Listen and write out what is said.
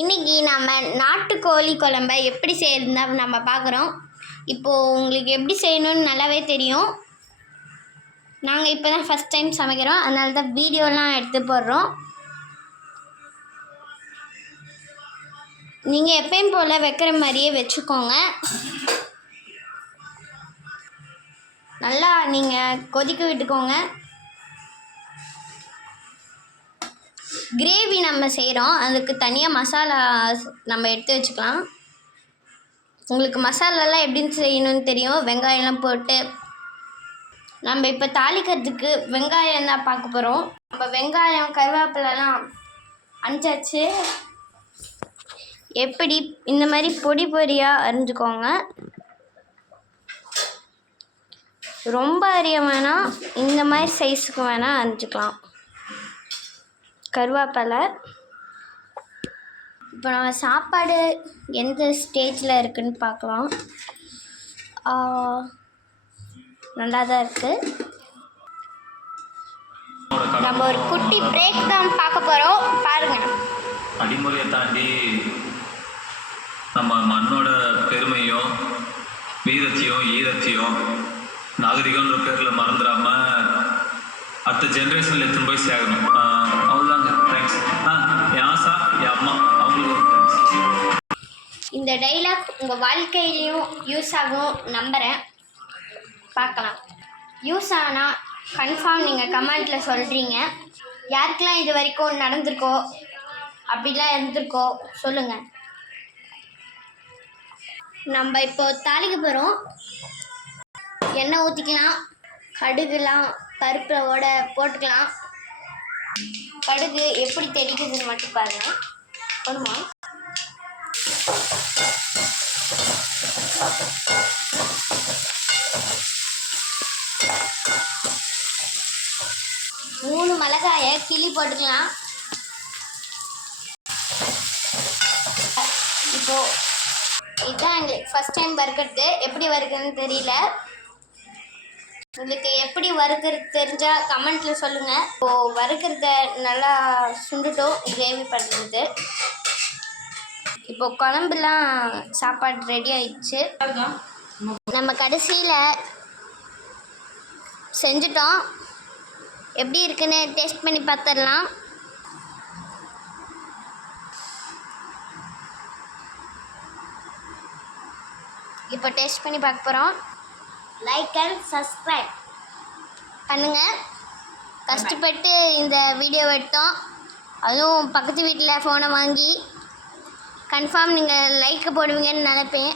இன்றைக்கி நம்ம நாட்டுக்கோழி குழம்ப எப்படி செய்யறதுன்னு நம்ம பார்க்குறோம். இப்போது உங்களுக்கு எப்படி செய்யணும்னு நல்லாவே தெரியும். நாங்கள் இப்போ தான் ஃபஸ்ட் டைம் சமைக்கிறோம், அதனால தான் வீடியோலாம் எடுத்து போடுறோம். நீங்கள் எப்பயும் போல் வைக்கிற மாதிரியே வச்சுக்கோங்க. நல்லா நீங்கள் கொதிக்க விட்டுக்கோங்க. கிரேவி நம்ம செய்கிறோம், அதுக்கு தனியாக மசாலா நம்ம எடுத்து வச்சுக்கலாம். உங்களுக்கு மசாலாலாம் எப்படின்னு செய்யணும்னு தெரியும். வெங்காயம்லாம் போட்டு நம்ம இப்போ தாளிக்கிறதுக்கு வெங்காயம் தான் பார்க்க போகிறோம். நம்ம வெங்காயம் கருவேப்பிலலாம் அரைச்சாச்சு. எப்படி இந்த மாதிரி பொடி பொடியாக அரிஞ்சுக்கோங்க. ரொம்ப அரிய வேணாம், இந்த மாதிரி சைஸுக்கு வேணால் அரிஞ்சிக்கலாம். கருவேப்பிலை. இப்போ நம்ம சாப்பாடு எந்த ஸ்டேஜில் இருக்குதுன்னு பார்க்கலாம். நல்லா தான் இருக்குது. நம்ம ஒரு குட்டி பிரேக் தான் பார்க்க போகிறோம், பாருங்கள். அடிமொழியை தாண்டி நம்ம மண்ணோட பெருமையும் வீரத்தையும் ஈரத்தையும் நாகரிகன்ற பேரில் மறந்துடாமல் அடுத்த ஜென்ரேஷனில் எடுத்துன்னு போய் சேகணும். அவ்வளோதாங்க. தேங்க்ஸ். என் ஆசா, என் அம்மா, அவங்களுக்கு தேங்க்ஸ். இந்த டைலாக் உங்கள் வாழ்க்கையிலையும் யூஸ் ஆகும் நம்புகிறேன். பார்க்கலாம். யூஸ் ஆனால் கன்ஃபார்ம் நீங்கள் கமெண்ட்டில் சொல்கிறீங்க. யாருக்கெல்லாம் இது வரைக்கும் நடந்திருக்கோ, அப்படிலாம் இருந்திருக்கோ சொல்லுங்கள். நம்ம இப்போ தாளிக்க போகிறோம். எண்ணெய் ஊற்றிக்கலாம். கடுகுலாம் பருப்போட போட்டுக்கலாம். கடுகு எப்படி தெளிக்குதுன்னு மட்டும் பாருங்கள். போதுமா? மூணு மிளகாயை கிள்ளி போட்டுக்கலாம். இப்போது இதுதான் எங்களுக்கு ஃபஸ்ட் டைம் வறுக்கிறது. எப்படி வறுக்கிறதுன்னு தெரியல. உங்களுக்கு எப்படி வறுக்கிறது தெரிஞ்சால் கமெண்ட்டில் சொல்லுங்கள். இப்போது வறுக்கிறத நல்லா சுண்டுட்டோம் கிரேவி பண்ணுறது. இப்போது குழம்புலாம் சாப்பாடு ரெடி ஆயிடுச்சு. நம்ம கடைசியில் செஞ்சிட்டோம். எப்படி இருக்குன்னு டேஸ்ட் பண்ணி பார்த்துடலாம். இப்போ டேஸ்ட் பண்ணி பார்க்க போகிறோம். லைக் அண்ட் சப்ஸ்கிரைப் பண்ணுங்கள். கஷ்டப்பட்டு இந்த வீடியோ எடுத்தோம், அதுவும் பக்கத்து வீட்டில் ஃபோனை வாங்கி. கன்ஃபார்ம் நீங்கள் லைக் போடுவீங்கன்னு நினைப்பேன்.